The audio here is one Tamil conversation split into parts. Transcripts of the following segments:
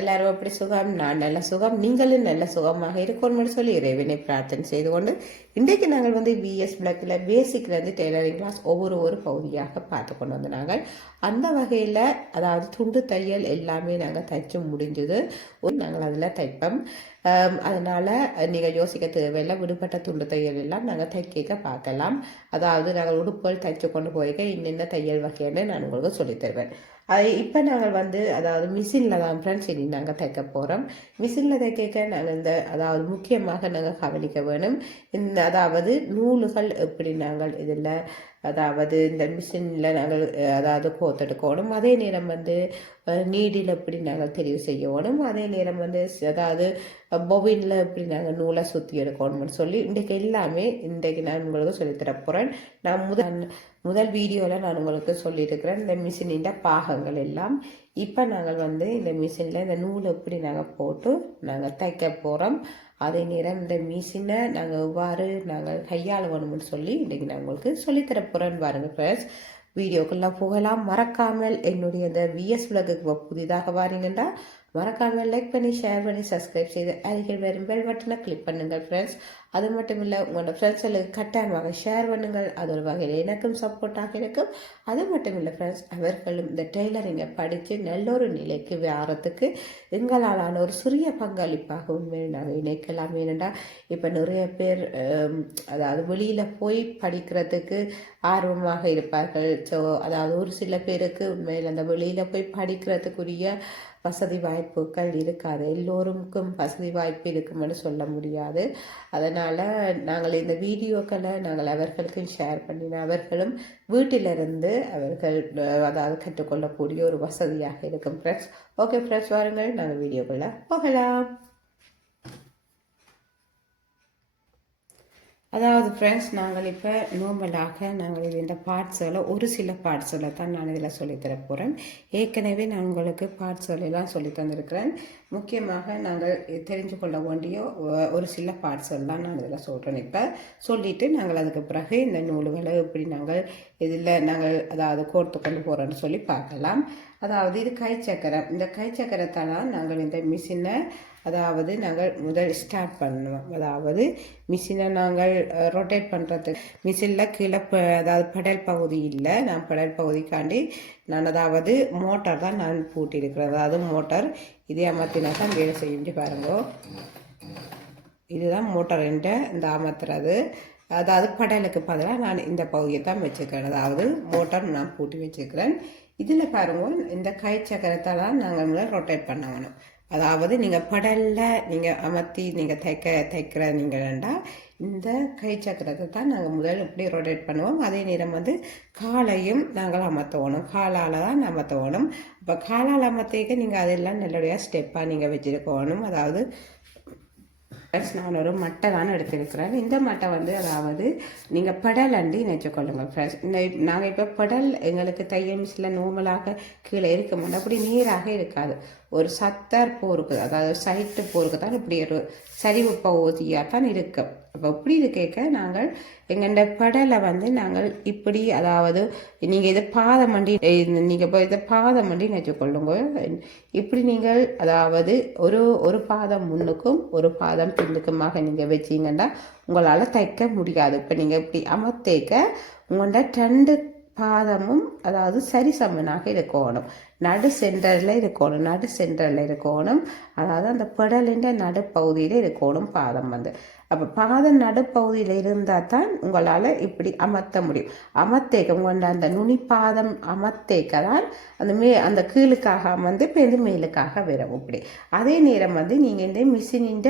எல்லாரும் எப்படி சுகம்? நான் நல்ல சுகம், நீங்களும் நல்ல சுகமாக இருக்கணும்னு சொல்லி இறைவனை பிரார்த்தனை செய்து கொண்டு இன்றைக்கு நாங்கள் விஎஸ் பிளாக்ல பேசிக்ல இருந்து டெய்லரிங் கிளாஸ் ஒவ்வொரு பகுதியாக பார்த்து கொண்டு வந்து நாங்கள் அந்த வகையில் அதாவது துண்டு தையல் எல்லாமே நாங்கள் தைச்சு முடிஞ்சது. நாங்கள் அதில் தைப்போம். அதனால் நீங்கள் யோசிக்க தேவையில்லை. விடுபட்ட துண்டு தையல் எல்லாம் நாங்கள் தைக்க பார்க்கலாம். அதாவது நாங்கள் உடுப்புகள் தைச்சு கொண்டு போய்க்க இன்னென்ன தையல் வகைன்னு நான் உங்களுக்கு சொல்லித்தருவேன். அது இப்போ நாங்கள் அதாவது மிஷினில் தான் ஃப்ரெண்ட்ஸ் இனி நாங்கள் தைக்க போகிறோம். மிஷினில் தைக்க நாங்கள் அதாவது முக்கியமாக நாங்கள் கவனிக்க வேணும். அதாவது நூல்கள் எப்படி நாங்கள் இதில் அதாவது இந்த மிஷினில் நாங்கள் அதாவது கோத்தெடுக்கணும். அதே நேரம் நீடில் எப்படி நாங்கள் தெரிவு செய்யணும். அதே நேரம் அதாவது பொவினில் எப்படி நாங்கள் நூலை சுற்றி எடுக்கணும்னு சொல்லி இன்றைக்கு எல்லாமே இன்றைக்கு நான் உங்களுக்கு சொல்லித்தர போகிறேன். நான் முதல் வீடியோவில் நான் உங்களுக்கு சொல்லியிருக்கிறேன் இந்த மிஷினின் பாகங்கள் எல்லாம். இப்போ நாங்கள் இந்த மிஷினில் இந்த நூலை எப்படி நாங்கள் போட்டு நாங்கள் தைக்க போகிறோம். அதே நேரம் இந்த மிஷினை நாங்கள் எவ்வாறு நாங்கள் கையாளணும்னு சொல்லி இன்றைக்கி நான் உங்களுக்கு சொல்லித்தர போகிறேன்னு பாருங்க ஃப்ரெண்ட்ஸ். வீடியோக்கெல்லாம் போகலாம். மறக்காமல் என்னுடைய இந்த விஎஸ் விளக்குக்கு புதிதாக வாரீங்கன்னா மறக்காமல் லைக் பண்ணி ஷேர் பண்ணி சப்ஸ்கிரைப் செய்து அருகில் வரும் பெல் பட்டனை கிளிக் பண்ணுங்கள் ஃப்ரெண்ட்ஸ். அது மட்டும் இல்லை உங்களோட ஃப்ரெண்ட்ஸுக்கு கட்டாயமாக ஷேர் பண்ணுங்கள். அது ஒரு வகையில் எனக்கும் சப்போர்ட்டாக இருக்கும். அது மட்டும் இல்லை ஃப்ரெண்ட்ஸ், அவர்களும் இந்த டெய்லரிங்கை படித்து நல்ல ஒரு நிலைக்கு வாரத்துக்கு எங்களாலான ஒரு சிறிய பங்களிப்பாக உண்மையில் நாங்கள் இணைக்கலாம். ஏனெண்டா இப்போ நிறைய பேர் அதாவது வெளியில் போய் படிக்கிறதுக்கு ஆர்வமாக இருப்பார்கள். ஸோ அதாவது ஒரு சில பேருக்கு உண்மையில் அந்த வெளியில் போய் படிக்கிறதுக்குரிய வசதி வாய்ப்புகள் இருக்காது. எல்லோருக்கும் வசதி வாய்ப்பு இருக்குமென்னு சொல்ல முடியாது. அதனால் நாங்கள் இந்த வீடியோக்களை நாங்கள் அவர்களுக்கும் ஷேர் பண்ணின அவர்களும் வீட்டிலிருந்து அவர்கள் அதாவது கற்றுக்கொள்ளக்கூடிய ஒரு வசதியாக இருக்கும் ஃப்ரெண்ட்ஸ். ஓகே ஃப்ரெண்ட்ஸ், வாருங்கள் நாங்கள் வீடியோக்குள்ளே போகலாம். அதாவது ஃப்ரெண்ட்ஸ், நாங்கள் இப்போ நார்மலாக நாங்கள் இந்த பார்ட்ஸுகளை ஒரு சில பார்ட்ஸுகளை தான் நான் இதில் சொல்லித்தர போகிறேன். ஏற்கனவே நான் உங்களுக்கு பார்ட்ஸுகளெல்லாம் சொல்லி தந்திருக்கிறேன். முக்கியமாக நாங்கள் தெரிஞ்சு கொள்ள வேண்டிய ஒரு சில பார்ட்ஸெல்லாம் நான் இதில் சொல்கிறேன். இப்போ சொல்லிவிட்டு நாங்கள் அதுக்கு பிறகு இந்த நூல்களை எப்படி நாங்கள் இதில் நாங்கள் அதாவது கோர்த்து கொண்டு போகிறோன்னு சொல்லி பார்க்கலாம். அதாவது இது கைச்சக்கரம். இந்த கைச்சக்கரத்தால் நாங்கள் இந்த மிஷினை அதாவது நாங்கள் முதல் ஸ்டார்ட் பண்ணுவோம். அதாவது மிஷினை நாங்கள் ரொட்டேட் பண்ணுறதுக்கு மிஷினில் கீழே அதாவது பெடல் பகுதி இல்லை. நான் பெடல் பகுதிக்காண்டி நான் அதாவது மோட்டார் தான் நான் பூட்டியிருக்கிறேன். அதாவது மோட்டார் இதே அமர்த்தினா தான் வேலை செஞ்சு பாருங்க. இதுதான் மோட்டார் என்ற இந்த அமர்த்துறது. அதாவது படலுக்கு பதிலாக நான் இந்த பகுதியை தான் வச்சுக்கிறேன். அதாவது மோட்டார் நான் பூட்டி வச்சுக்கிறேன். இதில் பாருங்க, இந்த கை சக்கரத்தால் நாங்கள் ரொட்டேட் பண்ணணும். அதாவது நீங்கள் படலில் நீங்கள் அமர்த்தி நீங்கள் தைக்கிற நீங்கள்டா இந்த கை சக்கரத்தை தான் நாங்கள் முதல் இப்படி ரொட்டேட் பண்ணுவோம். அதே நேரம் காலையும் நாங்கள் அமர்த்தணும். காலால் தான் அமர்த்தணும். இப்போ காலால் அமர்த்திக்க நீங்கள் அதெல்லாம் நல்லபடியாக ஸ்டெப்பாக நீங்கள் வச்சுருக்கணும். அதாவது நான் ஒரு மட்டை தான் எடுத்திருக்கிறேன். இந்த மட்டை அதாவது நீங்கள் பெடல் அண்டி நினச்சிக்கொள்ளுங்கள் ஃப்ரெண்ட்ஸ். நாங்கள் இப்போ பெடல் எங்களுக்கு தையல் மிஷினில் நார்மலாக கீழே இருக்க மாட்டோம். அப்படி நீராக இருக்காது. ஒரு சத்தர் போருக்கு அதாவது சைட்டு போருக்கு தான் இப்படி ஒரு சரிவு பகுதியாக தான் இருக்கும். அப்போ இப்படி இருக்க நாங்கள் எங்கள்ட படலை நாங்கள் இப்படி அதாவது நீங்கள் இதை பாதம் மண்டி நீங்கள் இப்போ இதை பாதம் மண்டி நினச்சிக்கொள்ளுங்க. இப்படி நீங்கள் அதாவது ஒரு பாதம் முன்னுக்கும் ஒரு பாதம் பின்னுக்குமாக நீங்கள் வச்சிங்கன்னா உங்களால் தைக்க முடியாது. இப்போ நீங்கள் இப்படி அமர்த்தேக்க உங்கள்ட 2 பாதமும் அதாவது சரி சமனாக இருக்கணும். நடு சென்டரில் இருக்கணும். அதாவது அந்த பெடலின் நடுப்பகுதியில் இருக்கணும் பாதம். அப்போ பாதம் நடுப்பகுதியில் இருந்தால் தான் உங்களால் இப்படி அமர்த்த முடியும். அமர்த்தேக்க உங்களோட அந்த நுனி பாதம் அமர்த்தேக்க தான் அந்த கீழுக்காக இப்போ மேலுக்காக வரும். இப்படி அதே நேரம் நீங்கள் இந்த மிஷினின்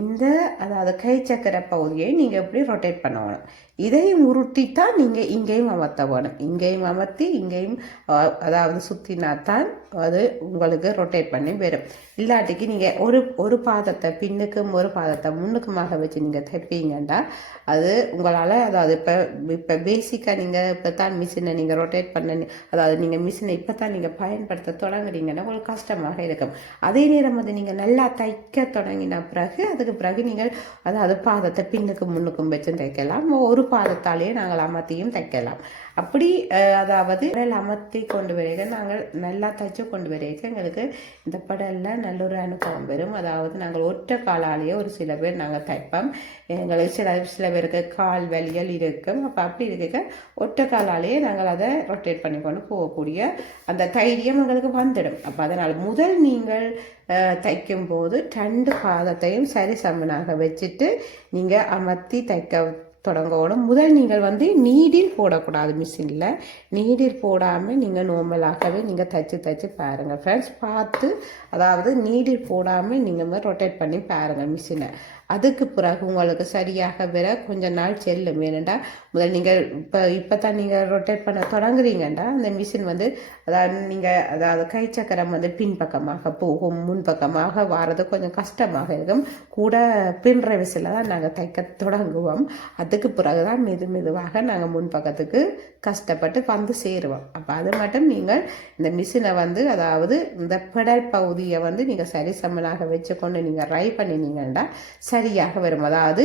இந்த அதாவது கை சக்கர பகுதியை நீங்கள் எப்படி ரொட்டேட் பண்ணணும். இதையும் உருட்டித்தான் நீங்கள் இங்கேயும் அமர்த்த வேணும். இங்கேயும் அமர்த்தி இங்கேயும் அதாவது சுற்றினாத்தான் அது உங்களுக்கு ரொட்டேட் பண்ணி வரும். இல்லாட்டிக்கு நீங்கள் ஒரு பாதத்தை பின்னுக்கும் ஒரு பாதத்தை முன்னுக்குமாக வச்சு நீங்கள் தைப்பீங்கன்னா அது உங்களால் அதாவது இப்போ பேசிக்காக நீங்கள் இப்போ தான் மிஷினை நீங்கள் ரொட்டேட் பண்ண அதாவது நீங்கள் மிஷினை இப்போ தான் நீங்கள் பயன்படுத்த தொடங்குறீங்கன்னா உங்களுக்கு கஷ்டமாக இருக்கும். அதே நேரம் நீங்கள் நல்லா தைக்க தொடங்கின பிறகு அதுக்கு பிறகு நீங்கள் அதாவது பாதத்தை பின்னுக்கும் முன்னுக்கும் வச்சு தைக்கலாம். ஒரு பாதத்தாலேயே நாங்கள் அமர்த்தியும் தைக்கலாம். அப்படி அதாவது அமர்த்தி கொண்டு வர நல்லா தைச்சு கொண்டு வரைக்கும் எங்களுக்கு இந்த படலில் நல்ல ஒரு அனுபவம் வரும். அதாவது நாங்கள் ஒற்றை காலாலேயே ஒரு சில பேர் நாங்கள் தைப்போம். எங்களுக்கு சில பேருக்கு கால் வலிகள் இருக்கும். அப்போ அப்படி இருக்க ஒற்றை காலாலேயே நாங்கள் அதை ரொட்டேட் பண்ணி கொண்டு போகக்கூடிய அந்த தைரியம் எங்களுக்கு வந்துடும். அப்போ அதனால் முதல் நீங்கள் தைக்கும் போது 2 பாதத்தையும் சரி சமனாக வச்சுட்டு நீங்கள் அமர்த்தி தைக்க தொடங்கணும். முதல் நீங்கள் நீடில் போடக்கூடாது. மிஷினில் நீடில் போடாமல் நீங்கள் நார்மலாகவே நீங்கள் தைச்சு பாருங்கள் ஃப்ரெண்ட்ஸ். பார்த்து அதாவது நீடில் போடாமல் நீங்கள் ரொட்டேட் பண்ணி பாருங்கள் மிஷினை. அதுக்கு பிறகு உங்களுக்கு சரியாக வர கொஞ்ச நாள் செல்லும். ஏனெண்டா முதல் நீங்கள் இப்போ தான் நீங்கள் ரொட்டேட் பண்ண தொடங்குறீங்கண்டா அந்த மிஷின் அதாவது கை சக்கரம் பின்பக்கமாக போகும், முன்பக்கமாக வாரது கொஞ்சம் கஷ்டமாக இருக்கும். கூட பின் ரெவிஸில் தான் நாங்கள் தைக்க தொடங்குவோம். அதுக்கு பிறகு தான் மெதுவாக நாங்கள் முன்பக்கத்துக்கு கஷ்டப்பட்டு சேருவோம். அப்போ அது மட்டும் நீங்கள் இந்த மிஷினை அதாவது இந்த பெடல் பகுதியை நீங்கள் சரி சமனாக வச்சுக்கொண்டு நீங்கள் ரை பண்ணினீங்கன்னா சரியாக வரும். அதாவது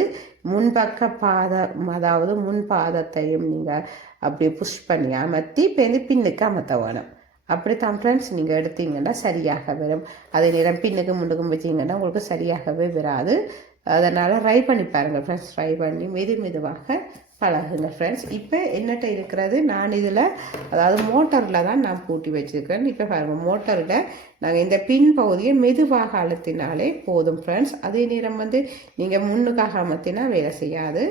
முன் பாதத்தையும் நீங்கள் அப்படியே புஷ் பண்ணி அமர்த்தி பின்னுக்கு அமர்த்த வேணும். அப்படித்தான் ஃப்ரெண்ட்ஸ் நீங்கள் எடுத்தீங்கன்னா சரியாக வரும். அதே நேரம் பின்னுக்கு முன்னுக்கும் வச்சிங்கன்னா உங்களுக்கு சரியாகவே வராது. அதனால் ரை பண்ணி பாருங்கள் ஃப்ரெண்ட்ஸ். ட்ரை பண்ணி மெதுவாக பழகுங்க ஃப்ரெண்ட்ஸ். இப்போ என்னட்ட இருக்கிறது நான் இதில் அதாவது மோட்டரில் தான் நான் பூட்டி வச்சுருக்கேன். இப்போ பாருங்கள் மோட்டரில் நாங்கள் இந்த பின் பகுதியை மெதுவாக அழுத்தினாலே போதும் ஃப்ரெண்ட்ஸ். அதே நேரம் நீங்கள் முன்னுக்காக அமர்த்தினா வேலை செய்யாது.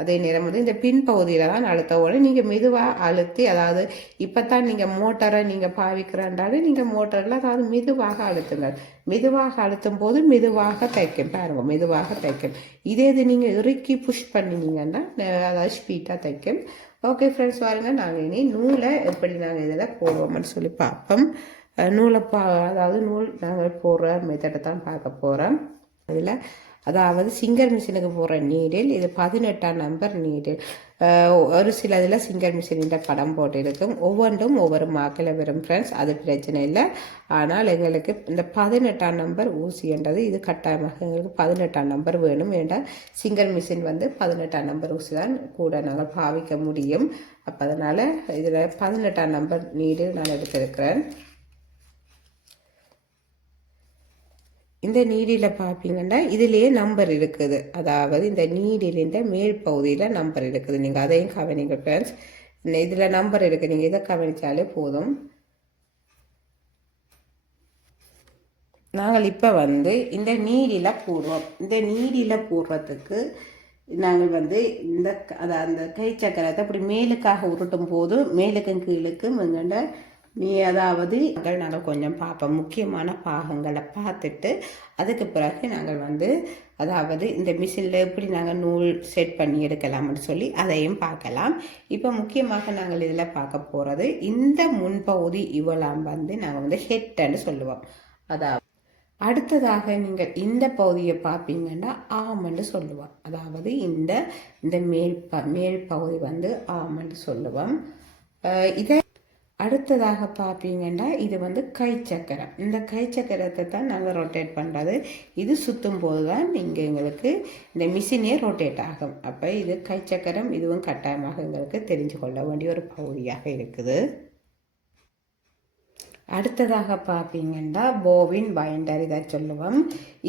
அதே நேரம் இந்த பின் பகுதியில் தான் அழுத்தவோடு நீங்கள் மெதுவாக அழுத்தி, அதாவது இப்போ தான் நீங்கள் மோட்டரை நீங்கள் பாவிக்கிறாண்டாலும் நீங்கள் மோட்டரில் அதாவது மெதுவாக அழுத்துங்கள். மெதுவாக அழுத்தும் போது மெதுவாக தைக்கும் பாருங்கள், மெதுவாக தைக்கும். இதே இது நீங்கள் இறுக்கி புஷ் பண்ணினீங்கன்னா அதாவது ஸ்பீட்டாக தைக்கும். ஓகே ஃப்ரெண்ட்ஸ், பாருங்க நாங்கள் இனி நூலை எப்படி நாங்கள் இதில் போடுவோம்னு சொல்லி பார்ப்போம். நூலை அதாவது நூல் நாங்கள் போடுற மெத்தடை தான் பார்க்க போகிறோம். அதில் அதாவது சிங்கர் மிஷினுக்கு போடுற நீடில் இது 18ஆம் நம்பர் நீடில். ஒரு சில இதில் சிங்கர் மிஷினின் படம் போட்டு இருக்கும். ஒவ்வொன்றும் ஒவ்வொரு மார்க்கில் வரும் ஃப்ரெண்ட்ஸ். அது பிரச்சனை இல்லை. ஆனால் எங்களுக்கு இந்த 18ஆம் நம்பர் ஊசின்றது இது கட்டாயமாக எங்களுக்கு 18ஆம் நம்பர் வேணும். ஏன்னா சிங்கர் மிஷின் 18ஆம் நம்பர் ஊசி தான் கூட நாங்கள் பாவிக்க முடியும். அப்போ அதனால் இதில் 18ஆம் நம்பர் நீடில் நான் எடுத்திருக்கிறேன். இந்த நீடில் பார்ப்பீங்கன்னா இதிலேயே நம்பர் இருக்குது. அதாவது இந்த நீடிலின் மேல் பகுதியில் நம்பர் இருக்குது. நீங்கள் அதையும் கவனிங்க ஃப்ரெண்ட்ஸ். இதில் நம்பர் இருக்குது, நீங்கள் இதை கவனித்தாலே போதும். நாங்கள் இப்போ இந்த நீடில் போடுவோம். இந்த நீடில் போடுறதுக்கு நாங்கள் இந்த அந்த கை சக்கரத்தை அப்படி மேலுக்காக உருட்டும் போது மேலுக்கும் கீழுக்கும் எங்கள்ட அதாவது நாங்கள் கொஞ்சம் பார்ப்போம். முக்கியமான பாகங்களை பார்த்துட்டு அதுக்கு பிறகு நாங்கள் அதாவது இந்த மிஷினில் எப்படி நாங்கள் நூல் செட் பண்ணி எடுக்கலாம்னு சொல்லி அதையும் பார்க்கலாம். இப்போ முக்கியமாக நாங்கள் இதில் பார்க்க போகிறது இந்த முன்பகுதி இவெல்லாம் நாங்கள் ஹெட்டுன்னு சொல்லுவோம். அதாவது அடுத்ததாக நீங்கள் இந்த பகுதியை பார்ப்பீங்கன்னா ஆமன்னு சொல்லுவோம். அதாவது இந்த மேல் பகுதி ஆமன்னு சொல்லுவோம். இதை அடுத்ததாக பார்ப்பீங்கன்னா இது கை சக்கரம். இந்த கை சக்கரத்தை தான் நாங்கள் ரொட்டேட் பண்ணுறது. இது சுற்றும் போது தான் நீங்கள் எங்களுக்கு இந்த மிஷினே ரொட்டேட் ஆகும். அப்போ இது கை சக்கரம், இதுவும் கட்டாயமாக எங்களுக்கு தெரிஞ்சு கொள்ள வேண்டிய ஒரு பகுதியாக இருக்குது. அடுத்ததாக பார்ப்பீங்கன்னா போவின் பைண்டர் இதை சொல்லுவோம்.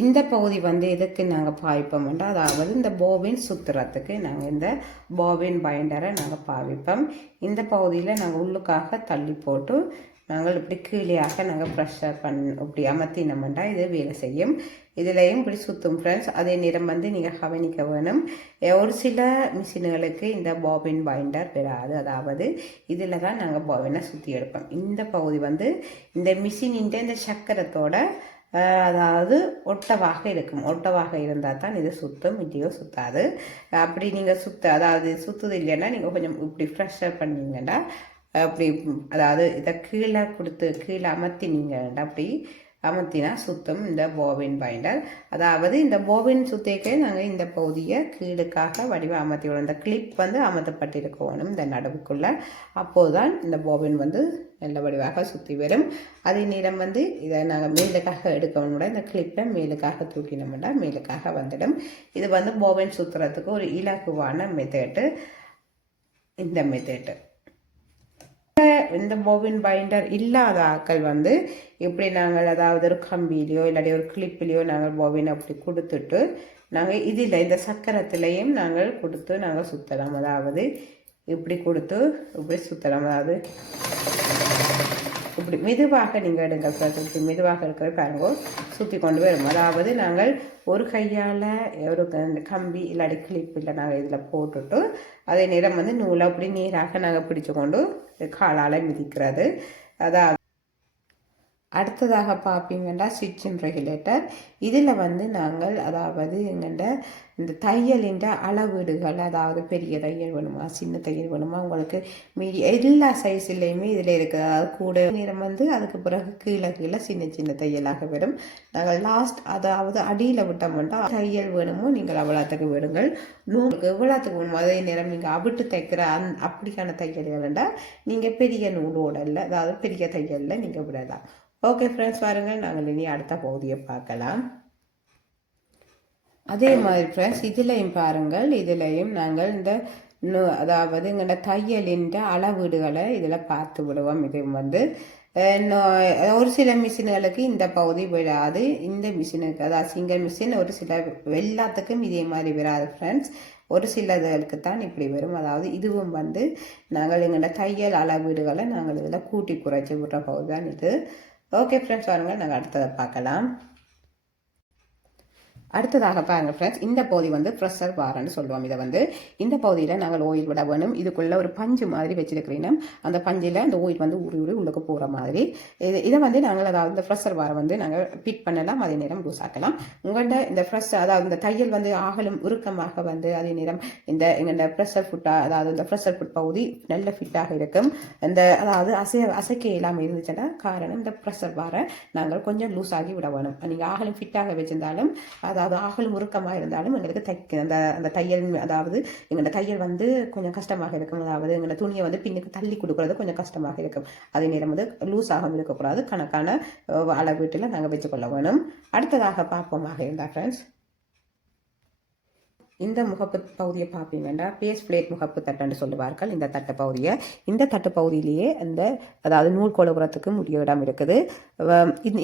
இந்த பகுதி எதுக்கு நாங்கள் பாவிப்போம்னா அதாவது இந்த போவின் சுற்றுறதுக்கு நாங்கள் இந்த போவின் பைண்டரை நாங்கள் பாவிப்போம். இந்த பகுதியில் நாங்கள் உள்ளுக்காக தள்ளி போட்டு நாங்கள் இப்படி கீழேயாக நாங்கள் ப்ரெஷர் இப்படி அமர்த்தினோம்னா இது வேலை செய்யும். இதுலேயும் இப்படி சுற்றும் ஃப்ரெண்ட்ஸ். அதே நேரம் நீங்கள் கவனிக்க வேணும், ஒரு சில மிஷின்களுக்கு இந்த பாபின் பைண்டர் வராது. அதாவது இதில் தான் நாங்கள் பாபினை சுற்றி எடுப்போம். இந்த பகுதி இந்த மிஷினின் இந்த சக்கரத்தோட அதாவது ஒட்டவாக இருக்கும். ஒட்டவாக இருந்தால் தான் இது சுற்றும், இதையோ சுற்றாது. அப்படி நீங்கள் அதாவது சுற்றுது இல்லைன்னா நீங்கள் கொஞ்சம் இப்படி ப்ரெஷர் பண்ணிங்கன்னா அப்படி அதாவது இதை கீழே அமர்த்தினீங்கன்னா அப்படி அமர்த்தினா சுத்தம் இந்த போபின் பைண்டர். அதாவது இந்த போபின் சுத்தேக்கே நாங்கள் இந்த பகுதியை கீழுக்காக வடிவம் அமர்த்தி விடும். இந்த கிளிப் அமர்த்தப்பட்டிருக்கணும் இந்த நடுவுக்குள்ளே. அப்போதுதான் இந்த போபின் நல்ல வடிவாக சுற்றி வரும். அதே நேரம் இதை நாங்கள் மேலுக்காக எடுக்கணும்னா இந்த கிளிப்பை மேலுக்காக தூக்கினோம்னா மேலுக்காக வந்துடும். இது போபின் சுற்றுறதுக்கு ஒரு இலகுவான மெத்தேட்டு இந்த மெத்தேட்டு. இந்த பாபின் பைண்டர் இல்லாத ஆட்கள் வந்து இப்படி நாங்கள் அதாவது ஒரு கம்பியிலையோ இல்லாட்டி ஒரு கிளிப்பிலையோ நாங்கள் பாபின் அப்படி கொடுத்துட்டு நாங்கள் இதில் இந்த சக்கரத்திலையும் நாங்கள் கொடுத்து நாங்கள் சுற்றலாம். அதாவது இப்படி கொடுத்து இப்படி சுற்றலாம். அதாவது இப்படி மெதுவாக நீங்கள் எடுங்க. இப்படி மெதுவாக இருக்கிற பாருங்க சுற்றி கொண்டு வரும். அதாவது நாங்கள் ஒரு கையால் ஒரு கம்பி இல்லாட்டி கிளிப் இல்லை நாங்கள் இதில் போட்டுட்டு அதே நேரம் வந்து நூலை அப்படி நீராக நாங்கள் பிடிச்சு கொண்டு காலால் மிதிக்கிறது. அதாவது அடுத்ததாக பார்ப்பீங்கன்னா ஸ்டிச்சிங் ரெகுலேட்டர். இதில் வந்து நாங்கள் அதாவது எங்கள்ட இந்த தையலின் அளவீடுகள், அதாவது பெரிய தையல் வேணுமா சின்ன தையல் வேணுமா உங்களுக்கு எல்லா சைஸ்லேயுமே இதில் இருக்குது. அதாவது கூட நேரம் வந்து அதுக்கு பிறகு கீழே கீழே சின்ன சின்ன தையலாக வரும். நாங்கள் லாஸ்ட் அதாவது அடியில் விட்டோம்னா தையல் வேணுமோ நீங்கள் அவ்வளோத்துக்கு விடுங்கள். நூலுக்கு எவ்வளோத்துக்கு வேணுமோ அதே நேரம் நீங்கள் அவிட்டு தைக்கிற அப்படிக்கான தையல்கள்ண்டா நீங்கள் பெரிய நூலோடல அதாவது பெரிய தையலில் நீங்கள் விடலாம். ஓகே ஃப்ரெண்ட்ஸ், பாருங்கள் நாங்கள் இனி அடுத்த பகுதியை பார்க்கலாம். அதே மாதிரி ஃப்ரெண்ட்ஸ் இதிலையும் பாருங்கள், இதிலையும் நாங்கள் இந்த அதாவது எங்களோட தையலின் அளவீடுகளை இதில் பார்த்து விடுவோம். இது வந்து ஒரு சில மிஷின்களுக்கு இந்த பகுதி விடாது, இந்த மிஷினுக்கு அதாவது சிங்கிள் மிஷின் ஒரு சில எல்லாத்துக்கும் இதே மாதிரி வராது ஃப்ரெண்ட்ஸ். ஒரு சிலதுகளுக்கு தான் இப்படி வரும். அதாவது இதுவும் வந்து நாங்கள் எங்களோட தையல் அளவீடுகளை நாங்கள் இதில் கூட்டி குறைச்சி விடுற பகுதி தான் இது. ஓகே ஃப்ரெண்ட்ஸ், வாருங்கள் நாங்கள் அடுத்ததை பார்க்கலாம். அடுத்ததாக பாருங்கள் ஃப்ரெண்ட்ஸ், இந்த பகுதி வந்து ப்ரெஷர் பார்ன்னு சொல்லுவோம். இதை வந்து இந்த பகுதியில் நாங்கள் ஓயில் விட வேணும். இதுக்குள்ளே ஒரு பஞ்சு மாதிரி வச்சுருக்கிறீங்க. அந்த பஞ்சில் அந்த ஓயில் வந்து ஊறி உள்ளுக்கு போகிற மாதிரி இதை வந்து நாங்கள் அதாவது இந்த ப்ரெஷர் பாரை வந்து நாங்கள் ஃபிட் பண்ணலாம், அதே நேரம் லூஸ் ஆக்கலாம். உங்கள்கிட்ட இந்த அதாவது இந்த தையல் வந்து ஆகலும் இறுக்கமாக வந்து அதே நேரம் இந்த எங்களோட ப்ரெஷர் ஃபுட்டாக அதாவது இந்த ப்ரெஷர் ஃபுட் பகுதி நல்ல ஃபிட்டாக இருக்கும். இந்த அதாவது அசைக்க இல்லாமல் இருந்துச்சுன்னா காரணம் இந்த ப்ரெஷர் பாரை நாங்கள் கொஞ்சம் லூஸ் ஆகி விட வேணும். நீங்கள் ஆகலும் ஃபிட்டாக வச்சிருந்தாலும் அதாவது ஆகலும் முறுக்கமாக இருந்தாலும் எங்களுக்கு அந்த தையல் அதாவது எங்களோட தையல் வந்து கொஞ்சம் கஷ்டமாக இருக்கும். அதாவது எங்களோட துணியை வந்து பின்னுக்கு தள்ளி கொடுக்குறது கொஞ்சம் கஷ்டமாக இருக்கும். அதே நேரம் வந்து லூஸாக இருக்கக்கூடாது, கணக்கான அளவீட்டில் நாங்கள் வச்சுக்கொள்ள வேணும். அடுத்ததாக பார்ப்போமாக இருந்தால் ஃப்ரெண்ட்ஸ், இந்த முகப்பு பகுதியை பார்ப்பீங்கன்னா பேஸ் பிளேட் முகப்பு தட்டுன்னு சொல்லுவார்கள். இந்த தட்டு பகுதியை இந்த தட்டு பகுதியிலேயே அந்த அதாவது நூல் கொழுகுறதுக்கு முடிய இடம் இருக்குது.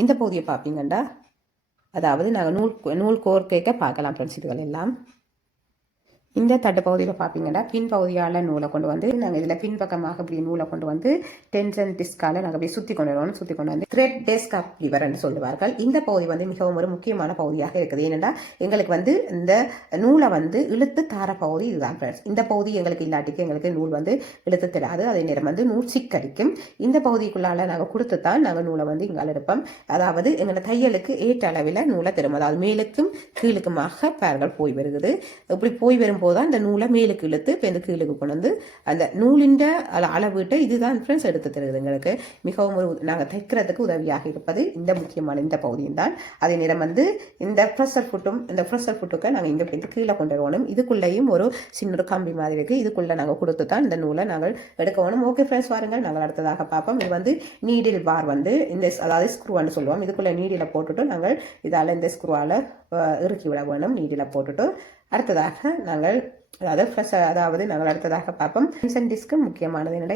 இந்த பகுதியை பார்ப்பீங்கன்னா அதாவது நாங்கள் நூல் கோர்க்கைக்க பார்க்கலாம் ஃப்ரெண்ட்ஸ். இதுகள் எல்லாம் இந்த தட்டு பகுதியில் பார்ப்பீங்கன்னா பின் பகுதியால் நூலை கொண்டு வந்து நாங்கள் இதில் பின்பக்கமாக அப்படி நூலை கொண்டு வந்து டென்ஷன் டிஸ்கால நாங்கள் அப்படியே சுற்றி கொண்டு வரணும். சுற்றி கொண்டு வந்து த்ரெட் டெஸ்க் லிவர் என்று சொல்லுவார்கள். இந்த பகுதி வந்து மிகவும் ஒரு முக்கியமான பகுதியாக இருக்குது. ஏனென்னா எங்களுக்கு வந்து இந்த நூலை வந்து இழுத்து தார பகுதி இதுதான் ஃப்ரெண்ட்ஸ். இந்த பகுதி எங்களுக்கு இல்லாட்டிக்கு எங்களுக்கு நூல் வந்து இழுத்து தராது, அதே நேரம் வந்து நூல் சிக்கடிக்கும். இந்த பகுதிக்குள்ளால் நாங்கள் கொடுத்து தான் நாங்கள் நூலை வந்து இங்கே எடுப்போம். அதாவது எங்களோட தையலுக்கு ஏற்ற அளவில் நூலை தரும். அதாவது மேலுக்கும் கீழுக்குமாக பேர்கள் போய் வருகிறது. இப்படி போய் வரும் போதுதான் இந்த நூலை மேலுக்கு இழுத்து இப்போ இந்த கீழுக்கு கொண்டு வந்து அந்த நூலின் அளவீட்டை இதுதான் ஃப்ரெண்ட்ஸ் எடுத்து தருகிறது. எங்களுக்கு மிகவும் ஒரு நாங்கள் தைக்கிறதுக்கு உதவியாக இருப்பது இந்த முக்கியமான இந்த பகுதியும் தான். அதே நேரம் வந்து இந்த ப்ரெஷர் ஃபுட்டுக்கு நாங்கள் இங்கே போய் கீழே கொண்டு வரணும். இதுக்குள்ளேயும் ஒரு சின்ன ஒரு கம்பி மாதிரி இருக்குது. இதுக்குள்ளே நாங்கள் கொடுத்து தான் இந்த நூலை நாங்கள் எடுக்கணும். ஓகே ஃப்ரெண்ட்ஸ், வாருங்கள் நாங்கள் அடுத்ததாக பார்ப்போம். இது வந்து நீடில் பார் வந்து இந்த அதாவது ஸ்க்ரூவான்னு சொல்லுவோம். இதுக்குள்ளே நீடில் போட்டுட்டு நாங்கள் இதால் இந்த ஸ்க்ரூவால் இறுக்கி விட வேணும். நீடில் போட்டுட்டு அடுத்ததாக நாங்கள் அதாவது நாங்கள் அடுத்ததாக பார்ப்போம். டென்ஷன் டிஸ்க்கு முக்கியமானது என்னடா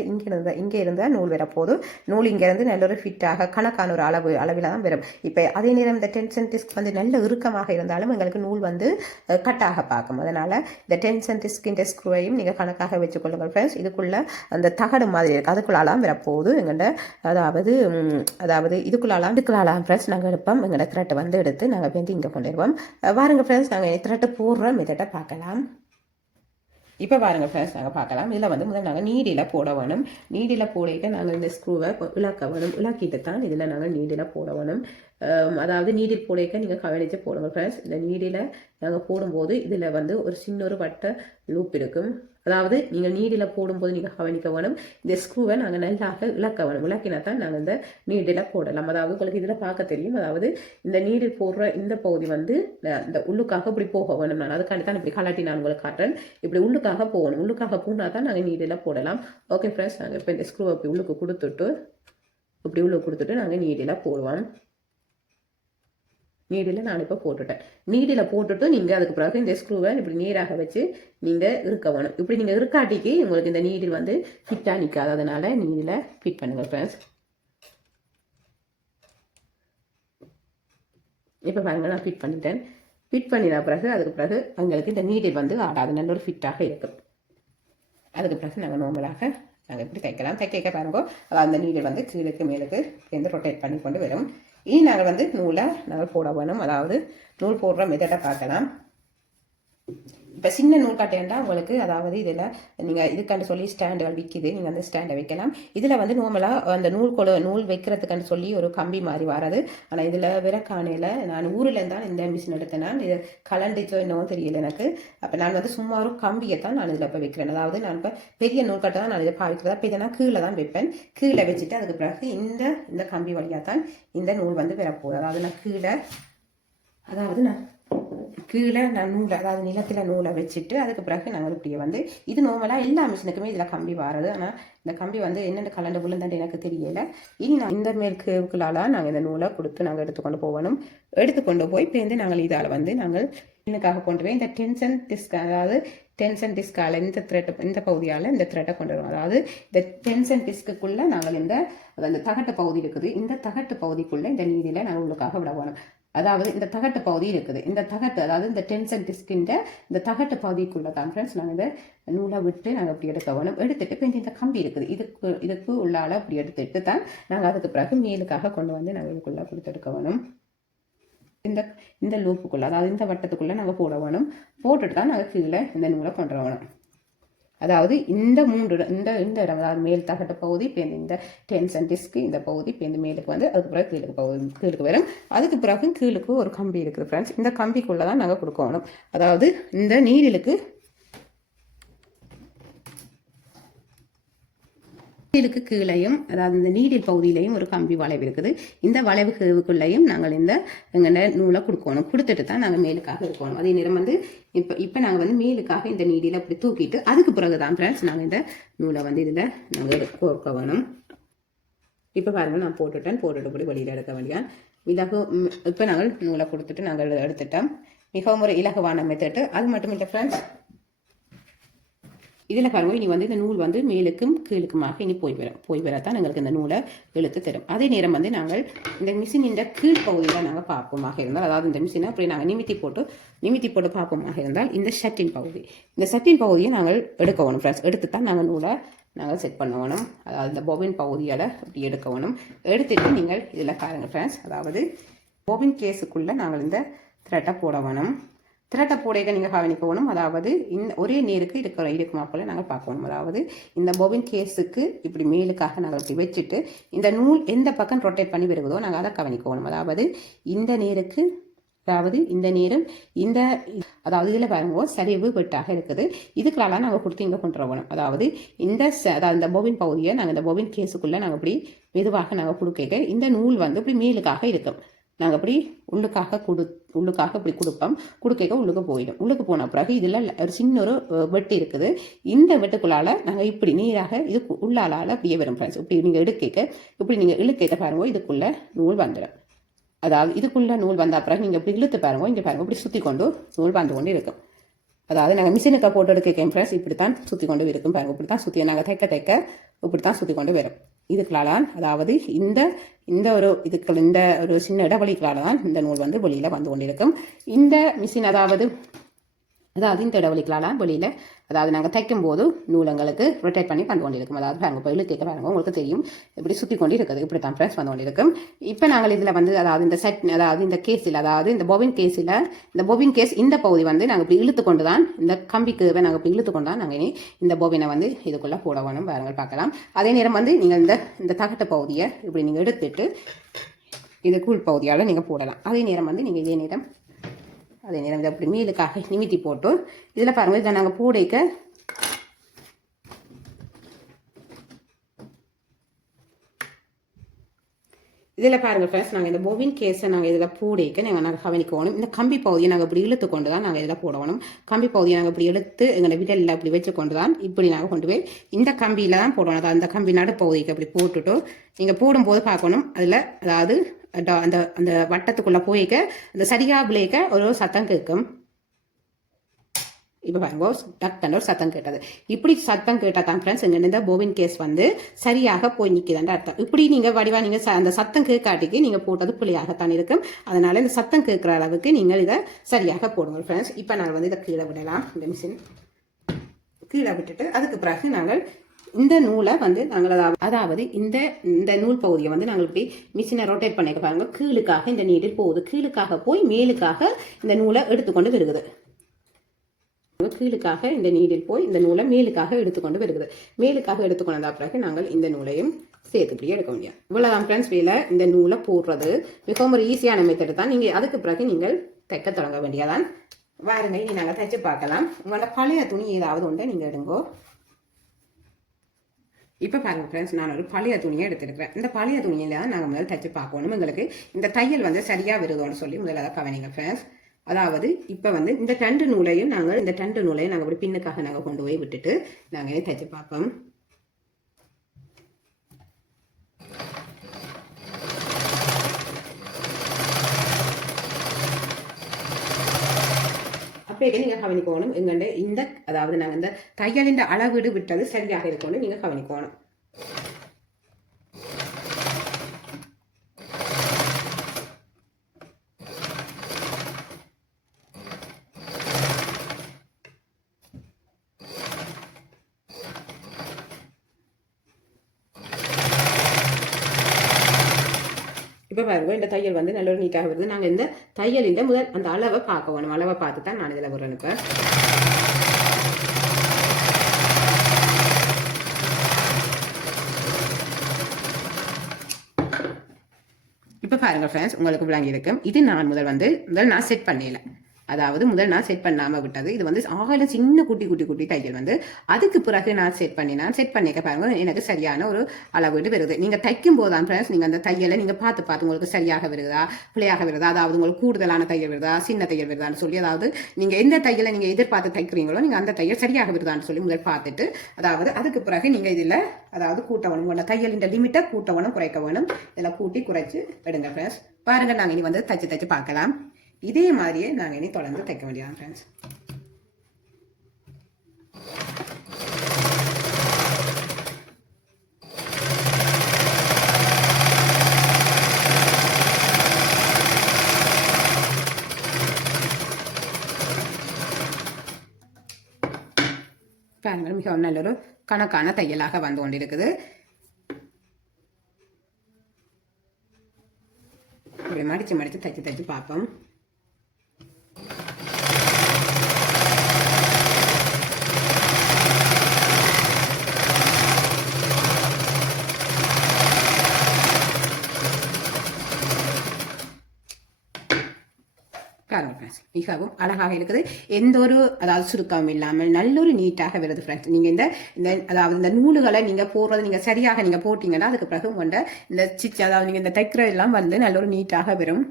இங்கே இருந்தால் நூல் வரப்போது நூல் இங்கேருந்து நல்ல ஒரு ஃபிட்டாக கணக்கான ஒரு அளவில் தான் வரும். இப்போ அதே நேரம் இந்த டென்ஷன் டிஸ்க் வந்து நல்ல இறுக்கமாக இருந்தாலும் எங்களுக்கு நூல் வந்து கட்டாக பார்க்கும். அதனால் இந்த டென்ஷன் டிஸ்கின் ஸ்க்ரூவையும் நீங்கள் கணக்காக வச்சுக்கொள்ளுங்கள் ஃப்ரெண்ட்ஸ். இதுக்குள்ளே அந்த தகடு மாதிரி இருக்குது, அதுக்குள்ளாலாம் வரப்போகுது எங்கள்ட அதாவது இதுக்குள்ளாலாம் ஃப்ரெண்ட்ஸ் நாங்கள் எடுப்போம். எங்களோட த்ரெட்டை வந்து எடுத்து நாங்கள் வந்து இங்கே கொண்டு வருவோம். வாருங்க ஃப்ரெண்ட்ஸ், நாங்கள் த்ரெட்டை போடுற மெத்தட்டை பார்க்கலாம். இப்போ பாருங்கள் ஃப்ரெண்ட்ஸ், நாங்கள் பார்க்கலாம். இதில் வந்து முதல் நாங்கள் நீடியில் போட வேணும். நீடியில் போடையிட்டு நாங்கள் இந்த ஸ்க்ரூவை இழக்க வேணும். இழக்கிட்டு தான் இதில் நாங்கள் நீடியில் போட வேணும். அதாவது நீடில் போடைக்க நீங்கள் கவனித்து போடுங்க ஃப்ரெண்ட்ஸ். இந்த நீடியில் நாங்கள் போடும்போது இதில் வந்து ஒரு சின்ன ஒரு வட்ட லூப் இருக்கும். அதாவது நீங்கள் நீடில் போடும்போது நீங்கள் கவனிக்க வேணும். இந்த ஸ்க்ரூவை நாங்கள் நல்லாக இழக்க வேணும். இழக்கினா தான் நாங்கள் இந்த நீடில் போடலாம். அதாவது உங்களுக்கு இதில் பார்க்க தெரியும். அதாவது இந்த நீடில் போடுற இந்த பகுதி வந்து இந்த உள்ளுக்காக இப்படி போக வேணும். நான் அதுக்காண்டி தான் இப்படி கலாட்டி நான் உங்களுக்கு காட்டுறேன். இப்படி உள்ளுக்காக போகணும். உள்ளுக்காக போனால் தான் நாங்கள் நீடில் போடலாம். ஓகே ஃப்ரெண்ட்ஸ், நாங்கள் இப்போ இந்த ஸ்க்ரூவை இப்படி உள்ளுக்கு கொடுத்துட்டு இப்படி உள்ளுக்கு கொடுத்துட்டு நாங்கள் நீடில் போடுவோம். நீடில் நான் இப்போ போட்டுட்டேன். நீடில் போட்டுட்டு நீங்கள் அதுக்கு பிறகு இந்த ஸ்க்ரூவை இப்படி நேராக வச்சு நீங்கள் இருக்க வேணும். இப்படி நீங்கள் இருக்காட்டிக்கு உங்களுக்கு இந்த நீடில் வந்து ஃபிட்டாக நிற்காது. அதனால நீடில் ஃபிட் பண்ணுங்கள் ஃப்ரெண்ட்ஸ். இப்போ பாருங்கள் நான் ஃபிட் பண்ணிட்டேன். ஃபிட் பண்ணின பிறகு அதுக்கு பிறகு எங்களுக்கு இந்த நீடில் வந்து ஆடாது, நல்ல ஒரு ஃபிட்டாக இருக்கும். அதுக்கு பிறகு நாங்கள் நார்மலாக நாங்கள் எப்படி தைக்கலாம். தைக்க பாருங்க, அந்த நீடில் வந்து கீழுக்கு மேலுக்கு வந்து ரொட்டேட் பண்ணி கொண்டு வரும். இனி நாங்கள் வந்து நூலை நாங்கள் போட வேணும். அதாவது நூல் போடுற மெத்தடை பார்க்கலாம். இப்போ சின்ன நூல் கட்டைண்டா உங்களுக்கு, அதாவது இதில் நீங்கள் இதுக்காண்டு சொல்லி ஸ்டாண்டுகள் விற்கிது, நீங்கள் அந்த ஸ்டாண்டை வைக்கலாம். இதில் வந்து நார்மலாக அந்த நூல் வைக்கிறதுக்காண்டு சொல்லி ஒரு கம்பி மாதிரி வராது. ஆனால் இதில் விறக்கானையில் நான் ஊரில் இருந்தால் இந்த மிஷின் எடுத்தேன். நான் இது கலண்டிச்சோ என்னவோ தெரியல எனக்கு. அப்போ நான் வந்து சும்மா ஒரு கம்பியை தான் நான் இதில் இப்போ வைக்கிறேன். அதாவது நான் இப்போ பெரிய நூல் கட்டை தான் நான் இதை பாவிக்கிறதா. இப்போ இதை நான் கீழே தான் வைப்பேன். கீழே வச்சுட்டு அதுக்கு பிறகு இந்த கம்பி வழியாக தான் இந்த நூல் வந்து வரப்போகுது. அதாவது நான் கீழே நான் நூலை, அதாவது நிலத்தில் நூலை வச்சுட்டு அதுக்கு பிறகு நாங்கள் இப்படியே வந்து இது நார்மலாக எல்லா மிஷினுக்குமே இதில் கம்பி வராது. ஆனால் இந்த கம்பி வந்து என்னென்ன கலண்டு விழுந்தாண்டு எனக்கு தெரியலை. இனி நான் இந்த மேற்குலால் நாங்கள் இந்த நூலை கொடுத்து நாங்கள் எடுத்துக்கொண்டு போகணும். எடுத்துக்கொண்டு போய் பேருந்து நாங்கள் இதால் வந்து நாங்கள் எனக்காக கொண்டு போய் இந்த டென்ஷன் டிஸ்க், அதாவது டென்ஷன் டிஸ்கால இந்த பகுதியால் இந்த த்ரெட்டை கொண்டு வரும். அதாவது இந்த டென்ஷன் டிஸ்க்குள்ளே நாங்கள் அந்த தகட்டு பகுதி இருக்குது, இந்த தகட்டு பகுதிக்குள்ளே இந்த நீதியில் நாங்கள் உங்களுக்காக விட வேணும். அதாவது இந்த தகட்டு பகுதி இருக்குது, இந்த தகட்டு, அதாவது இந்த டென்ஷன் டிஸ்கின்ற இந்த தகட்டு பகுதிக்குள்ள தான் ஃப்ரெண்ட்ஸ் நாங்கள் இந்த நூலை விட்டு நாங்கள் அப்படி எடுக்க வேணும். எடுத்துட்டு இப்போ இந்த கம்பி இருக்குது, இதுக்கு உள்ளால அப்படி எடுத்துட்டு தான் நாங்கள் அதுக்கு பிறகு மேலுக்காக கொண்டு வந்து நாங்கள் இதுக்குள்ளே கொடுத்து எடுக்க வேணும். இந்த லூப்புக்குள்ளே, அதாவது இந்த வட்டத்துக்குள்ளே நாங்கள் போட வேணும். போட்டுட்டு தான் நாங்கள் கீழே இந்த நூலை கொண்டு வரணும். அதாவது இந்த இடம், அதாவது மேல் தகட்டு பகுதி, இப்போ இந்த டென்ஷன் டிஸ்க்கு இந்த பகுதி, இப்போ இந்த மேலுக்கு வந்து அதுக்கு பிறகு கீழுக்கு வரும். அதுக்கு பிறகு கீழுக்கு ஒரு கம்பி இருக்குது ஃப்ரெண்ட்ஸ். இந்த கம்பிக்குள்ளே தான் நாங்கள் கொடுக்கணும். அதாவது இந்த நீடிலுக்கு கீழையும், அதாவது இந்த நீடில் பகுதியிலையும் ஒரு கம்பி வளைவு இருக்குது. இந்த வளைவுக்குள்ளேயும் நாங்கள் இந்த நூலை கொடுக்கணும். கொடுத்துட்டு தான் நாங்கள் மேலுக்காக இருக்கணும். அதே நேரம் வந்து இப்போ நாங்கள் வந்து மேலுக்காக இந்த நீடியில் அப்படி தூக்கிட்டு அதுக்கு பிறகு தான் ஃப்ரெண்ட்ஸ் நாங்கள் இந்த நூலை வந்து இதில் நாங்கள் கோர்க்க வேணும். இப்போ பாருங்கள் நான் போட்டுட்டு போய் வெளியில் எடுக்க வேண்டியான் இலகு. இப்போ நாங்கள் நூலை கொடுத்துட்டு நாங்கள் எடுத்துட்டோம். மிகவும் ஒரு இலகுவான மெத்தட். அது மட்டும் இல்லை ஃப்ரெண்ட்ஸ், இதில் பாருங்க, இனி வந்து இந்த நூல் வந்து மேலுக்கும் கீழுக்குமாக இனி போய் வரத்தான் எங்களுக்கு இந்த நூலை இழுத்து தரும். அதே நேரம் வந்து நாங்கள் இந்த மிஷினின் கீழ் பகுதியில் நாங்கள் பார்ப்போமாக இருந்தால், அதாவது இந்த மிஷினை அப்படி நாங்கள் நிமித்தி போட்டு பார்ப்போமாக இருந்தால் இந்த ஷட்டின் பகுதியை நாங்கள் எடுக்கணும் ஃப்ரெண்ட்ஸ். எடுத்து தான் நாங்கள் நூலை நாங்கள் செட் பண்ணணும். அதாவது இந்த பொபின் பகுதியால் அப்படி எடுக்கணும். எடுத்துட்டு நீங்கள் இதில் பாருங்கள் ஃப்ரெண்ட்ஸ், அதாவது பொபின் கேஸுக்குள்ளே நாங்கள் இந்த த்ரெட்டை போட வேணும். த்ரெட்டை போடைக்க நீங்கள் கவனிக்கணும். அதாவது ஒரே நேருக்கு இருக்குமா போல் நாங்கள் பார்க்கணும். அதாவது இந்த பொபின் கேஸுக்கு இப்படி மேலுக்காக நாங்கள் இப்படி வச்சுட்டு இந்த நூல் எந்த பக்கம் ரொட்டேட் பண்ணி வருவதோ நாங்கள் அதை கவனிக்கணும். அதாவது இந்த நேருக்கு, அதாவது இந்த நேரம் அதாவது இதில் பாருங்க சரிவு வெட்டாக இருக்குது. இதுக்கெல்லாம் நாங்கள் கொடுத்து இங்கே கொண்டு வரணும். அதாவது இந்த பொபின் பகுதியை நாங்கள் இந்த பொபின் கேஸுக்குள்ளே நாங்கள் இப்படி மெதுவாக நாங்கள் கொடுக்க இந்த நூல் வந்து இப்படி மேலுக்காக இருக்கும். நாங்கள் அப்படி உள்ளுக்காக இப்படி கொடுக்க உள்ளுக்கு போயிடும். உள்ளுக்கு போன பிறகு இதில் ஒரு சின்ன ஒரு வெட்டு இருக்குது. இந்த வெட்டுக்குள்ளால் நாங்கள் இப்படி நீராக இதுக்கு உள்ளால அப்படியே வரும் ஃப்ரெண்ட்ஸ். இப்படி நீங்கள் இப்படி நீங்கள் இழுக்க பாருங்க, இதுக்குள்ளே நூல் வந்துடும். அதாவது இதுக்குள்ளே நூல் வந்த பிறகு நீங்கள் இப்படி இழுத்து பாருங்க, இங்கே பாருங்க இப்படி சுற்றி கொண்டு நூல் வந்து கொண்டு இருக்கும். அதாவது நாங்கள் மிஷினுக்கு போட்டு எடுக்க ஃப்ரெண்ட்ஸ் இப்படி தான் சுற்றி கொண்டு இருக்கும் பாருங்க. இப்படி தான் சுற்றி நாங்கள் தைக்க இப்படி தான் சுற்றி கொண்டு வரும். இதுக்களால் அதாவது இந்த ஒரு சின்ன இடைவெளிகளால் தான் இந்த நூல் வந்து வெளியில் வந்து கொண்டிருக்கும். இந்த மிஷின் அதாவது இந்த இடைவெளிகளால் வெளியில், அதாவது நாங்கள் தைக்கும் போது நூலங்களுக்கு ரொட்டேட் பண்ணி வந்து கொண்டிருக்கும். அதாவது பாருங்க இப்போ இழுக்க பாருங்க, உங்களுக்கு தெரியும் இப்படி சுற்றி கொண்டு இருக்குது. இப்படி தான் ஃப்ரெண்ட்ஸ் வந்து கொண்டிருக்கும். இப்போ நாங்கள் இதில் வந்து அதாவது இந்த கேஸில், அதாவது இந்த பொபின் கேஸில், இந்த பொபின் கேஸ் இந்த பகுதி வந்து நாங்கள் இப்படி இழுத்து கொண்டு தான் இந்த கம்பிக்கு நாங்கள் இப்படி இழுத்து கொண்டு தான் நாங்கள் இனி இந்த பொபினை வந்து இதுக்குள்ளே போட வேணும். பாருங்கள் பார்க்கலாம். அதே நேரம் வந்து நீங்கள் இந்த தகட்டு பகுதியை இப்படி நீங்கள் எடுத்துட்டு இது கூழ் பகுதியால் நீங்கள் போடலாம். அதே நேரம் வந்து நீங்கள் இதே நேரம் இதை அப்படி மேலுக்காக நிமித்தி போட்டு இதில் பாருங்கள், இதை நாங்கள் போடைக்க இதில் பாருங்கள் ஃப்ரெண்ட்ஸ், நாங்கள் இந்த பொவின் கேஸை நாங்கள் இதில் போடிக்க நாங்கள் கவனிக்கணும். இந்த கம்பி பகுதியை நாங்கள் இப்படி இழுத்து கொண்டு தான் நாங்கள் இதில் போடணும். கம்பி பகுதியை நாங்கள் இப்படி இழுத்து எங்களை விரலில் அப்படி வச்சு கொண்டு தான் இப்படி நாங்கள் கொண்டு போய் இந்த கம்பியில் தான் போடணும். அதாவது அந்த கம்பி நடுப்பகுதிக்கு அப்படி போட்டுட்டு நீங்கள் போடும்போது பார்க்கணும் அதில், அதாவது அந்த அந்த வட்டத்துக்குள்ளே போய்க்க அந்த சரியாக விளைக்க ஒரு சத்தம் கேட்கும். இப்போ பாருங்க, டக்குன்னு ஒரு சத்தம் கேட்டது. இப்படி சத்தம் கேட்டால் தான் ஃப்ரெண்ட்ஸ் எங்கள் இந்த போவின் கேஸ் வந்து சரியாக போய் நிற்கிதான்ற அர்த்தம். இப்படி நீங்கள் வடிவா நீங்கள் அந்த சத்தம் கேட்காட்டிக்கு நீங்கள் போட்டது பிள்ளையாகத்தான் இருக்கும். அதனால இந்த சத்தம் கேட்குற அளவுக்கு நீங்கள் இதை சரியாக போடுங்க ஃப்ரெண்ட்ஸ். இப்போ நாங்கள் வந்து இதை கீழே விடலாம். இந்த மிஷின் கீழே விட்டுட்டு அதுக்கு பிறகு நாங்கள் இந்த நூலை வந்து நாங்கள் அதாவது இந்த நூல் பகுதியை வந்து நாங்கள் இப்படி மிஷினை ரொட்டேட் பண்ணிக்க பாருங்க. கீழுக்காக இந்த நீடில் போகுது, கீழுக்காக போய் மேலுக்காக இந்த நூலை எடுத்துக்கொண்டு வருகுது. கீழுக்காக இந்த நீடில் போய் இந்த நூலை மேலுக்காக எடுத்துக்கொண்டு வருகிறது. மேலுக்காக எடுத்துக்கொண்ட பிறகு நாங்கள் இந்த நூலையும் சேர்த்துப்படியே எடுக்க முடியும். இவ்வளவுதான் ஃப்ரெண்ட்ஸ் வேலை. இந்த நூலை போடுறது மிகவும் ஒரு ஈஸியான மெத்தட் தான். நீங்கள் அதுக்கு பிறகு நீங்கள் தைக்க தொடங்க வேண்டியதான். வாருங்க, இனி நாங்கள் தைச்சு பார்க்கலாம். உங்களோட பழைய துணி ஏதாவது உண்டு நீங்கள் எடுங்கோ. இப்போ பாருங்கள் ஃப்ரெண்ட்ஸ், நான் ஒரு பழைய துணியை எடுத்துருக்கிறேன். இந்த பழைய துணியில் தான் நாங்கள் முதல்ல தைச்சு பார்க்கணும். எங்களுக்கு இந்த தையல் வந்து சரியாக வருதோன்னு சொல்லி முதல்ல அதை கவனிங்க ஃப்ரெண்ட்ஸ். அதாவது இப்போ வந்து இந்த ரெண்டு நூலையும் நாங்கள் அப்படி பின்னுக்காக நாங்கள் கொண்டு போய் விட்டுட்டு நாங்கள் தைச்சு பார்ப்போம். அப்போ நீங்கள் கவனிக்கணும் எங்கள்ட இந்த, அதாவது நாங்கள் இந்த தையலின் அளவீடு விட்டது சரியாக இருக்கணும், நீங்கள் கவனிக்கணும். இப்போ பாருங்க, இந்த தையல் வந்து நல்ல ஒரு நீட்டாக வருது. நாங்கள் இந்த தையலின் முதல் அந்த அளவை பார்க்க வேணும். அளவை பார்த்து தான் நான் இதில் வரேன். இப்போ பாருங்க ஃப்ரெண்ட்ஸ், உங்களுக்கு விளங்கி இருக்கும். இது நான் முதல் நான் செட் பண்ணல. அதாவது முதல் நான் செட் பண்ணாமல் விட்டது. இது வந்து ஆகலும் சின்ன குட்டி தையல் வந்து அதுக்கு பிறகு நான் செட் பண்ணிக்க பாருங்க, எனக்கு சரியான ஒரு அளவீடு வருது. நீங்கள் தைக்கும் போது தான் ஃப்ரெண்ட்ஸ் நீங்கள் அந்த தையலை நீங்கள் பார்த்து உங்களுக்கு சரியாக வருதா பிள்ளையாக வருதா, அதாவது உங்களுக்கு கூடுதலான தையல் வருதா சின்ன தையல் வருதான்னு சொல்லி, அதாவது நீங்கள் எந்த தையலை நீங்கள் எதிர்பார்த்து தைக்கிறீங்களோ நீங்கள் அந்த தையல் சரியாக வருதான்னு சொல்லி முதல் பார்த்துட்டு, அதாவது அதுக்கு பிறகு நீங்கள் இதில் அதாவது கூட்ட வேணும். உங்களோட தையலின் லிமிட்டை கூட்ட வேணும், குறைக்க வேணும். இதில் கூட்டி குறைச்சி எடுங்க ஃப்ரெண்ட்ஸ். பாருங்கள், நாங்கள் இனி வந்து தைச்சு பார்க்கலாம். இதே மாதிரியே நாங்கள் இனி தொடர்ந்து தைக்க வேண்டியதான் ஃப்ரெண்ட்ஸ். பாருங்கள், மிகவும் நல்லொரு கணக்கான தையலாக வந்து கொண்டிருக்குது. இப்படி மடித்து தைச்சு பார்ப்போம். மிகவும் அழகாக இருக்குது. எந்த ஒரு அதாவது சுருக்கம் இல்லாமல் நல்ல ஒரு நீட்டாக வருது ஃப்ரெண்ட்ஸ். நீங்கள் இந்த அதாவது இந்த நூல்களை நீங்கள் போடுறது நீங்கள் சரியாக நீங்கள் போட்டிங்கன்னா அதுக்கு பிறகு கொண்ட இந்த ஸ்டிச், அதாவது நீங்கள் இந்த தைக்கிற எல்லாம் வந்து நல்ல ஒரு நீட்டாக வரும்.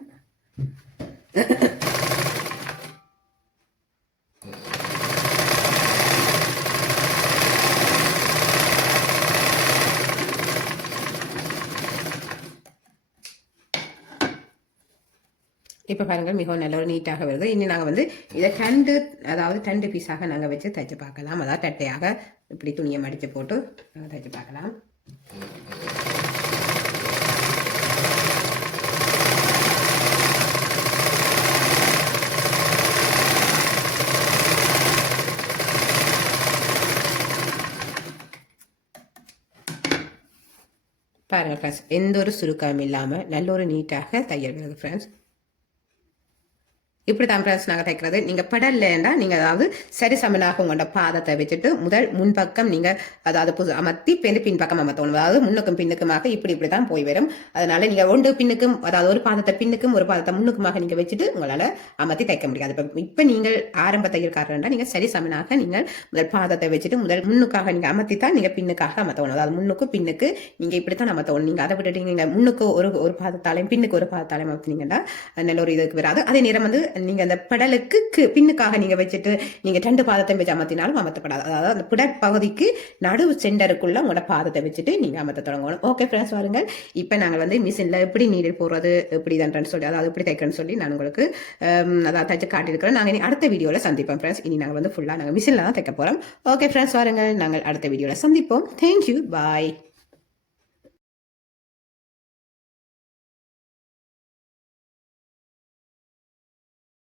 இப்போ பாருங்கள், மிகவும் நல்ல ஒரு நீட்டாக வருது. இனி நாங்கள் வந்து இதை ரெண்டு பீஸாக நாங்கள் வச்சு தைச்சு பார்க்கலாம். அதாவது தட்டையாக இப்படி துணியை மடித்து போட்டு நாங்கள் தைச்சு பார்க்கலாம். பாருங்கள் ஃப்ரெண்ட்ஸ், எந்த ஒரு சுருக்கமும் இல்லாமல் நல்ல ஒரு நீட்டாக தையல் வருது ஃப்ரெண்ட்ஸ். இப்படி தான் ஃப்ரெண்ட்ஸ் நாங்கள் தைக்கிறது. நீங்கள் பெடல்லேண்டா நீங்கள் அதாவது சரி சமனாக உங்களோட பாதத்தை வச்சுட்டு முதல் முன்பக்கம் நீங்கள் அதாவது அமர்த்தி பின்பக்கம் அமர்த்தணும். அதாவது முன்னுக்கும் பின்னுக்குமாக இப்படி தான் போய் வரும். அதனால நீங்கள் ஒன்று பின்னுக்கும் அதாவது ஒரு பாதத்தை பின்னுக்கும் ஒரு பாதத்தை முன்னுக்குமாக நீங்கள் வச்சுட்டு உங்களால் அமர்த்தி தைக்க முடியாது. இப்போ நீங்கள் ஆரம்ப தையல்காரர்னா நீங்கள் சரி சமனாக நீங்கள் முதல் பாதத்தை வச்சுட்டு முதல் முன்னுக்காக நீங்கள் அமர்த்தி தான் நீங்கள் பின்னுக்காக அமர்த்தணும். அதாவது முன்னுக்கு பின்னுக்கு நீங்கள் இப்படி தான் அமர்த்தணும். நீங்கள் அதை விட்டுட்டு நீங்கள் முன்னுக்கு ஒரு பாதத்தாலையும் பின்னுக்கு ஒரு பாதத்தாலையும் அமர்த்தினீங்கன்னா நல்ல ஒரு இதுக்கு வராது. அதே நேரம் நீங்க அந்த பெடலுக்கு பின்னுக்காக நீங்க வச்சுட்டு நீங்க 2 பாதத்தை வச்சு அமர்த்தினாலும் அமர்த்தப்படாது. அதாவது அந்த பிடல் பகுதிக்கு நடுவு சென்டருக்குள்ள உங்களோட பாதத்தை வச்சுட்டு நீங்க அமர்த்த தொடங்கணும். ஓகே ஃப்ரெண்ட்ஸ், வாருங்கள். இப்போ நாங்கள் மிஷின்ல எப்படி நீடில் போடுறது எப்படி தான் சொல்லி அதாவது எப்படி தைக்கிறேன்னு சொல்லி நான் உங்களுக்கு அதாவது தைச்சு காட்டியிருக்கிறேன். நாங்கள் இனி அடுத்த வீடியோவில் சந்திப்போம் ஃப்ரெண்ட்ஸ். இனி நாங்கள் ஃபுல்லாக நாங்கள் மிஷினில் தான் தைக்க போகிறோம். ஓகே ஃப்ரெண்ட்ஸ், வாருங்கள். நாங்கள் அடுத்த வீடியோவில் சந்திப்போம். தேங்க்யூ, பாய்.